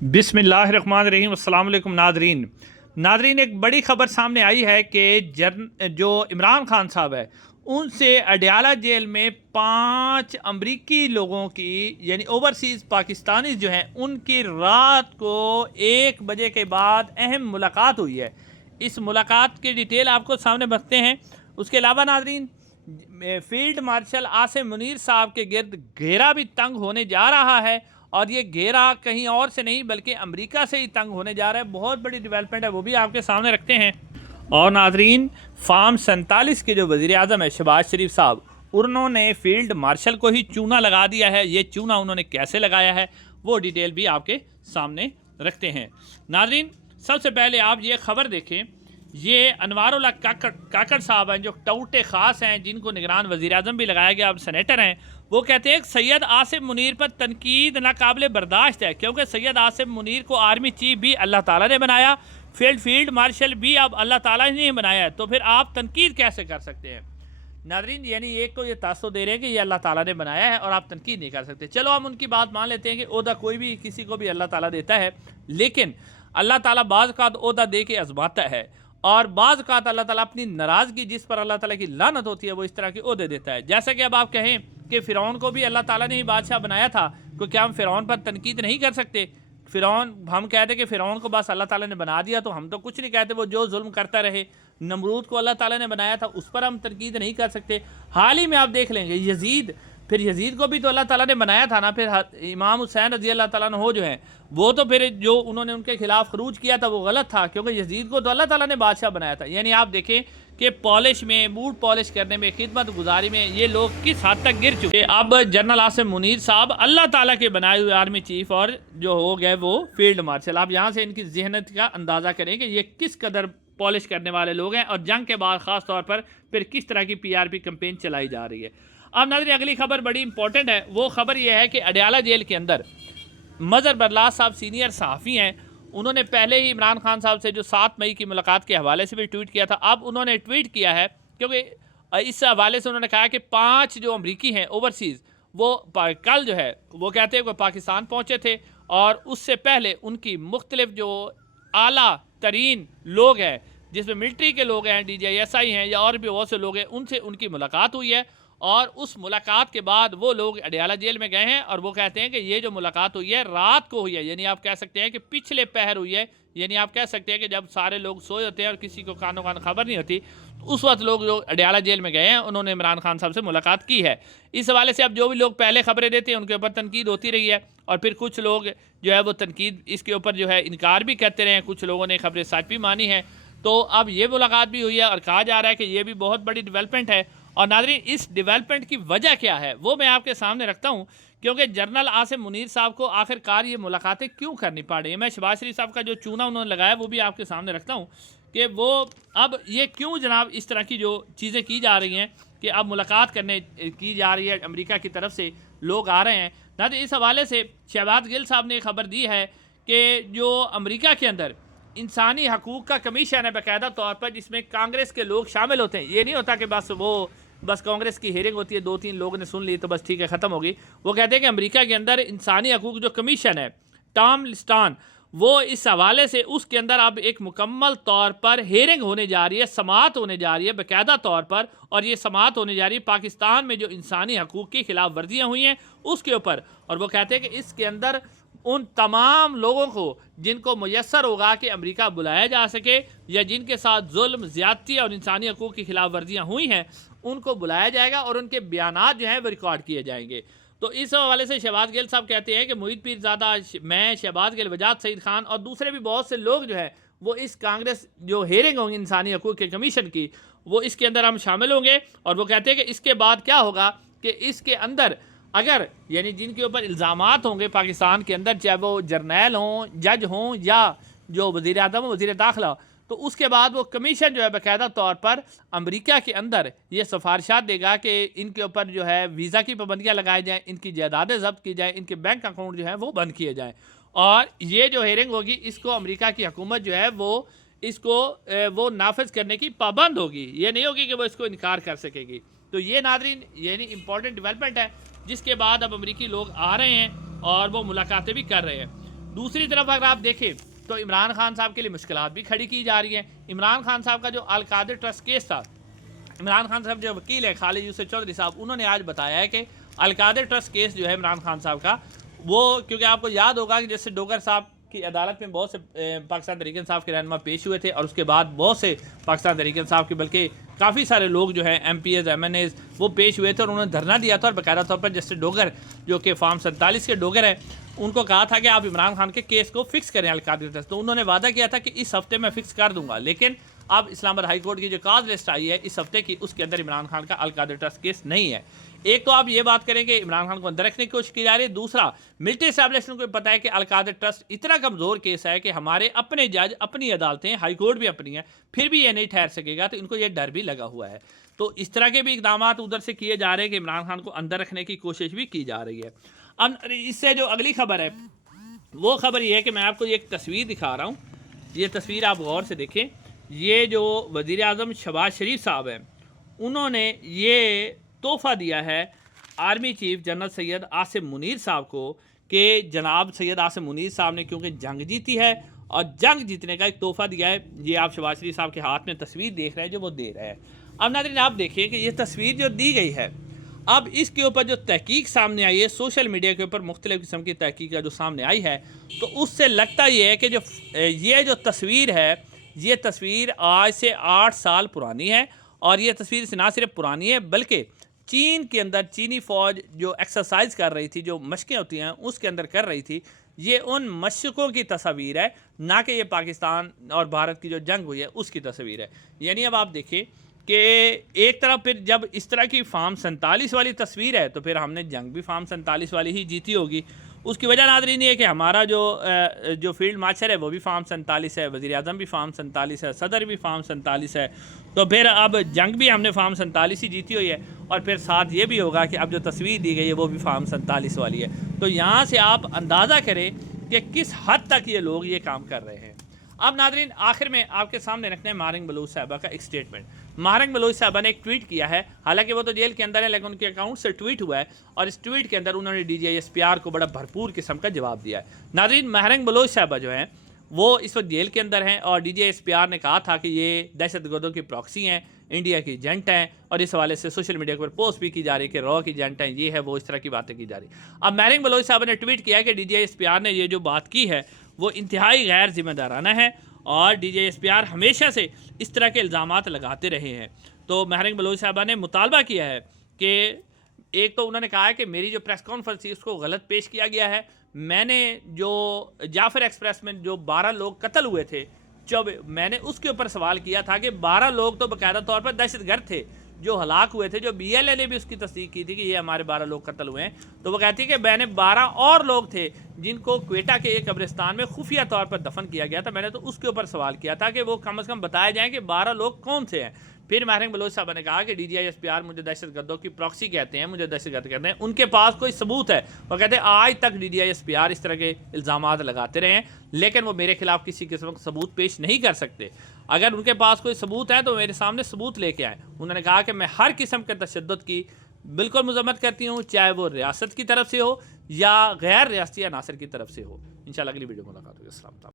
बिस्मिल्लाहिर्रहमानिर्रहीम। अस्सलाम वालेकुम नादरीन, एक बड़ी ख़बर सामने आई है कि जो इमरान खान साहब है उनसे अडयाला जेल में 5 अमरीकी लोगों की यानी ओवरसीज़ पाकिस्तानी जो हैं उनकी रात को 1 बजे के बाद अहम मुलाकात हुई है। इस मुलाकात की डिटेल आपको सामने रखते हैं। उसके अलावा Nadreen, field marshal Asim Munir साहब के गिर्द घेरा भी तंग होने जा रहा है और ये घेरा कहीं और से नहीं बल्कि अमेरिका से ही तंग होने जा रहा है। बहुत बड़ी डेवलपमेंट है, वो भी आपके सामने रखते हैं। और नाजरीन, फार्म 47 के जो वज़ीर आज़म है शहबाज शरीफ साहब, उन्होंने फील्ड मार्शल को ही चूना लगा दिया है। ये चूना उन्होंने कैसे लगाया है वो डिटेल भी आपके सामने रखते हैं। नाजरीन, सबसे पहले आप ये ख़बर देखें। ये अनवारुल्लाह काकड़ साहब हैं जो टउटे ख़ास हैं, जिनको निगरान वज़ीर आज़म भी लगाया गया, अब सेनेटर हैं। वो कहते हैं कि सैयद आसिम मुनीर पर तनकीद नाकाबिले बर्दाश्त है, क्योंकि सैयद आसिम मुनीर को आर्मी चीफ भी अल्लाह ताला ने बनाया, फील्ड मार्शल भी अब अल्लाह ताला ने बनाया है, तो फिर आप तनकीद कैसे कर सकते हैं? नादरीन, यानी एक को ये तासुर दे रहे हैं कि ये अल्लाह ताला ने बनाया है और आप तनकीद नहीं कर सकते। चलो हम उनकी बात मान लेते हैं कि ओहदा कोई भी किसी को भी अल्लाह ताला देता है, लेकिन अल्लाह ताला बाज़ का ओहदा दे के आजमाता है और बाज़ का अल्लाह ताला अपनी नाराज़गी जिस पर अल्लाह ताला की लानत होती है वो इस तरह के ओहदे देता है। जैसा कि अब आप कहें कि फ़िरौन को भी अल्लाह ताला ने ही बादशाह बनाया था, तो क्या हम फ़िरौन पर तनकीद नहीं कर सकते? फ़िरौन, हम कहते कि फ़िरौन को बस अल्लाह ताला ने बना दिया, तो हम तो कुछ नहीं कहते, वो जो जुल्म करता रहे। नमरूद को अल्लाह ताला ने बनाया था, उस पर हम तनकीद नहीं कर सकते। हाल ही में आप देख लेंगे यजीद, फिर यजीद को भी तो अल्लाह ताला ने बनाया था ना। फिर इमाम हुसैन रज़ी अल्लाह ताला अन्हु जो हैं वो तो फिर जो उन्होंने उनके खिलाफ खरूज किया था वो गलत था, क्योंकि यजीद को तो अल्लाह ताला ने बादशाह बनाया था। यानी आप देखें कि पॉलिश में, बूट पॉलिश करने में, खिदमत गुजारी में ये लोग किस हद तक गिर चुके। अब जनरल आसिम मुनीर साहब अल्लाह ताला के बनाए हुए आर्मी चीफ और जो हो गए वो फील्ड मार्शल। आप यहाँ से इनकी जहनत का अंदाज़ा करें कि ये किस कदर पॉलिश करने वाले लोग हैं और जंग के बाद ख़ास तौर पर फिर किस तरह की PRP कैंपेन चलाई जा रही है। अब नाज़रीन, अगली खबर बड़ी इंपॉर्टेंट है। वो खबर यह है कि अडयाला जेल के अंदर मज़हर बरलास साहब सीनियर सहाफ़ी हैं, उन्होंने पहले ही इमरान खान साहब से जो 7 मई की मुलाकात के हवाले से भी ट्वीट किया था। अब उन्होंने ट्वीट किया है क्योंकि इस हवाले से उन्होंने कहा कि 5 जो अमरीकी हैं ओवरसीज़, वो कल जो है वो कहते हैं वो पाकिस्तान पहुँचे थे और उससे पहले उनकी मुख्तलिफ जो आला तरीन लोग हैं, जिसमें मिलिट्री के लोग हैं, DJSI हैं या और भी बहुत से लोग हैं, उनसे उनकी मुलाकात हुई है। और उस मुलाकात के बाद वो लोग अडयाला जेल में गए हैं और वो कहते हैं कि ये जो मुलाकात हुई है रात को हुई है, यानी आप कह सकते हैं कि पिछले पहर हुई है। यानी आप कह सकते हैं कि जब सारे लोग सोए होते हैं और किसी को कानो कान खबर नहीं होती, तो उस वक्त लोग जो अडयाला जेल में गए हैं उन्होंने इमरान खान साहब से मुलाकात की है। इस हवाले से अब जो भी लोग पहले खबरें देते हैं उनके ऊपर तनकीद होती रही है और फिर कुछ लोग जो है वो तनकीद इसके ऊपर जो है इनकार भी करते रहे हैं, कुछ लोगों ने खबरें सच भी मानी हैं। तो अब ये मुलाकात भी हुई है और कहा जा रहा है कि ये भी बहुत बड़ी डेवलपमेंट है। और नाज़रीन, इस डेवलपमेंट की वजह क्या है वो मैं आपके सामने रखता हूँ, क्योंकि जनरल आसिम मुनीर साहब को आखिरकार ये मुलाकातें क्यों करनी पड़ी। मैं शहबाज शरीफ साहब का जो चूना उन्होंने लगाया वो भी आपके सामने रखता हूँ कि वो अब ये क्यों जनाब इस तरह की जो चीज़ें की जा रही हैं कि अब मुलाकात करने की जा रही है, अमेरिका की तरफ से लोग आ रहे हैं। नाज़रीन, इस हवाले से शहबाज गिल साहब ने खबर दी है कि जो अमेरिका के अंदर इंसानी हकूक़ का कमीशन है बाकायदा तौर पर, जिसमें कांग्रेस के लोग शामिल होते हैं। ये नहीं होता कि बस कांग्रेस की हेयरिंग होती है, 2-3 लोगों ने सुन ली तो बस ठीक है ख़त्म होगी। वो कहते हैं कि अमेरिका के अंदर इंसानी हकूक़ जो कमीशन है, टॉम लिस्टान, वो इस हवाले से उसके अंदर अब एक मुकम्मल तौर पर हेयरिंग होने जा रही है, समाअत होने जा रही है बाकायदा तौर पर। और ये समाअत होने जा रही है पाकिस्तान में जो इंसानी हकूक़ की खिलाफ वर्जियाँ हुई हैं उसके ऊपर। और वो कहते हैं कि इसके अंदर उन तमाम लोगों को जिनको मुयस्सर होगा कि अमेरिका बुलाया जा सके या जिनके साथ जुल्म, ज़्यादती और इंसानी हकूक़ की खिलाफ वर्जियाँ हुई हैं, उनको बुलाया जाएगा और उनके बयानात जो हैं वो रिकॉर्ड किए जाएंगे। तो इस हवाले से शहबाज गिल साहब कहते हैं कि मुहित पीरज़ादा, मैं, शहबाज गिल, वजाद सईद खान और दूसरे भी बहुत से लोग जो हैं वो इस कांग्रेस जो हेयरिंग होंगी इंसानी हकूक़ के कमीशन की, वो इसके अंदर हम शामिल होंगे। और वो कहते हैं कि इसके बाद क्या होगा कि इसके अंदर अगर यानी जिनके ऊपर इल्ज़ामात होंगे पाकिस्तान के अंदर, चाहे वो जर्नैल हों, जज हों या जो वज़ीर आज़म हो, वज़ीर दाखिला, तो उसके बाद वो कमीशन जो है बाकायदा तौर पर अमेरिका के अंदर ये सिफारिशात देगा कि इनके ऊपर जो है वीज़ा की पाबंदियाँ लगाई जाएँ, इनकी जायदादें ज़ब्त की जाएँ, इनके बैंक अकाउंट जो है वो बंद किए जाएँ। और ये जो हेयरिंग होगी इसको अमेरिका की हुकूमत जो है वो इसको वो नाफिज करने की पाबंद होगी। ये नहीं होगी कि वो इसको इनकार कर सकेगी। तो ये नादरीन यानी इंपॉर्टेंट डेवलपमेंट है, जिसके बाद अब अमेरिकी लोग आ रहे हैं और वो मुलाकातें भी कर रहे हैं। दूसरी तरफ अगर आप देखें तो इमरान खान साहब के लिए मुश्किलात भी खड़ी की जा रही हैं। इमरान खान साहब का जो अल-कादिर ट्रस्ट केस था, इमरान खान साहब जो वकील है खालिद यूसुफ चौधरी साहब, उन्होंने आज बताया है कि अल-कादिर ट्रस्ट केस जो है इमरान खान साहब का, वो क्योंकि आपको याद होगा कि जैसे डोगर साहब की अदालत में बहुत से पाकिस्तान तहरीक इंसाफ के रहनुमा पेश हुए थे और उसके बाद बहुत से पाकिस्तान तहरीक इंसाफ के बल्कि काफ़ी सारे लोग जो हैं MPs MNAs वो पेश हुए थे और उन्होंने धरना दिया था और बाकायदा तौर पर जस्टिस डोगर जो कि फार्म 47 के डोगर है, उनको कहा था कि आप इमरान खान के केस को फिक्स करें अल-कादिर ट्रस्ट। तो उन्होंने वादा किया था कि इस हफ्ते में फिक्स कर दूंगा, लेकिन अब इस्लामाबाद हाई कोर्ट की जो काज लिस्ट आई है इस हफ्ते की, उसके अंदर इमरान खान का अल-कादिर ट्रस्ट केस नहीं है। एक तो आप ये बात करें कि इमरान खान को अंदर रखने की कोशिश की जा रही है, दूसरा मिलिट्री एस्टैब्लिशमेंट को पता है कि अल-कादिर ट्रस्ट इतना कमज़ोर केस है कि हमारे अपने जज, अपनी अदालतें, हाई कोर्ट भी अपनी है, फिर भी ये नहीं ठहर सकेगा, तो इनको ये डर भी लगा हुआ है। तो इस तरह के भी इकदाम उधर से किए जा रहे हैं कि इमरान खान को अंदर रखने की कोशिश भी की जा रही है। अब इससे जो अगली खबर है वो खबर ये है कि मैं आपको एक तस्वीर दिखा रहा हूँ, ये तस्वीर आप गौर से देखें। ये जो वज़ीर आज़म शहबाज शरीफ साहब हैं, उन्होंने ये तोहफ़ा दिया है army chief general Syed Asim Munir साहब को कि जनाब सैयद आसिम मुनीर साहब ने क्योंकि जंग जीती है और जंग जीतने का एक तोहफ़ा दिया है। ये आप शहबाज शरीफ साहब के हाथ में तस्वीर देख रहे हैं जो वो दे रहे हैं। अब नाज़रीन आप देखिए कि ये तस्वीर जो दी गई है, अब इसके ऊपर जो तहकीक सामने आई है, सोशल मीडिया के ऊपर मुख्तलिफ़ किस्म की तहकीक जो सामने आई है, तो उससे लगता ये है कि ये जो तस्वीर है, ये तस्वीर आज से 8 साल पुरानी है और ये तस्वीर से ना सिर्फ पुरानी है बल्कि चीन के अंदर चीनी फ़ौज जो एक्सरसाइज कर रही थी, जो मशक़ें होती हैं उसके अंदर कर रही थी, ये उन मशक़ों की तस्वीर है, ना कि ये पाकिस्तान और भारत की जो जंग हुई है उसकी तस्वीर है। यानी अब आप देखिए कि एक तरफ फिर जब इस तरह की फार्म 47 वाली तस्वीर है तो फिर हमने जंग भी फार्म 47 वाली ही जीती होगी। उसकी वजह नाज़रीन ये है कि हमारा जो फील्ड मार्शल है वो भी फार्म 47 है, वज़ीर आज़म भी फार्म 47 है, सदर भी फार्म 47 है, तो फिर अब जंग भी हमने फार्म 47 ही जीती हुई है और फिर साथ ये भी होगा कि अब जो तस्वीर दी गई है वो भी फार्म 47 वाली है। तो यहाँ से आप अंदाज़ा करें कि किस हद तक ये लोग ये काम कर रहे हैं। अब नाज़रीन आखिर में आपके सामने रखने हैं मारिंग बलूच साहबा का एक स्टेटमेंट। मारिंग बलूच साहबा ने एक ट्वीट किया है, हालांकि वो तो जेल के अंदर है लेकिन उनके अकाउंट से ट्वीट हुआ है और इस ट्वीट के अंदर उन्होंने DGISPR को बड़ा भरपूर किस्म का जवाब दिया है। नाज़रीन मारिंग बलूच साहबा जो हैं वो इस वक्त जेल के अंदर हैं और DGISPR ने कहा था कि ये दहशतगर्दों की प्रॉक्सी हैं, इंडिया की एजेंट हैं और इस हवाले से सोशल मीडिया पर पोस्ट भी की जा रही है कि रॉ की एजेंट हैं, ये है वो, इस तरह की बातें की जा रही। अब मारिंग बलूच साहबा ने ट्वीट किया कि DGISPR ने ये जो बात की है वो इंतहाई गैर जिम्मेदाराना है और DGISPR हमेशा से इस तरह के इल्ज़ामात लगाते रहे हैं। तो मारिंग बलूच साहबा ने मुतालबा किया है कि एक तो उन्होंने कहा है कि मेरी जो प्रेस कॉन्फ्रेंस थी उसको गलत पेश किया गया है। मैंने जो जाफर एक्सप्रेस में जो 12 लोग कत्ल हुए थे, जब मैंने उसके ऊपर सवाल किया था कि 12 लोग तो बाकायदा तौर पर दहशतगर्द थे जो हलाक हुए थे, जो BLA ने भी उसकी तस्दीक की थी कि ये हमारे 12 लोग कत्ल हुए हैं। तो वो कहती है कि मैंने 12 और लोग थे जिनको क्वेटा के एक कब्रिस्तान में खुफिया तौर पर दफन किया गया था, मैंने तो उसके ऊपर सवाल किया था कि वो कम से कम बताया जाए कि 12 लोग कौन से हैं। फिर मारिंग बलूच साहब ने कहा कि DGISPR मुझे दहशतगर्दों की प्रॉक्सी कहते हैं, मुझे दहशतगर्द कहते हैं, उनके पास कोई सबूत है। वो कहते हैं आज तक DGISPR इस तरह के इल्ज़ामात लगाते रहे हैं लेकिन वो मेरे खिलाफ किसी किस्म का सबूत पेश नहीं कर सकते। अगर उनके पास कोई सबूत है तो मेरे सामने सबूत लेके आए। उन्होंने कहा कि मैं हर किस्म के तशद्दुद की बिल्कुल मज़म्मत करती हूँ, चाहे वो रियासत की तरफ से हो या गैर रियासती अनासर की तरफ से हो। इंशाल्लाह अगली वीडियो में मुलाकात होगी। अस्सलाम वालेकुम।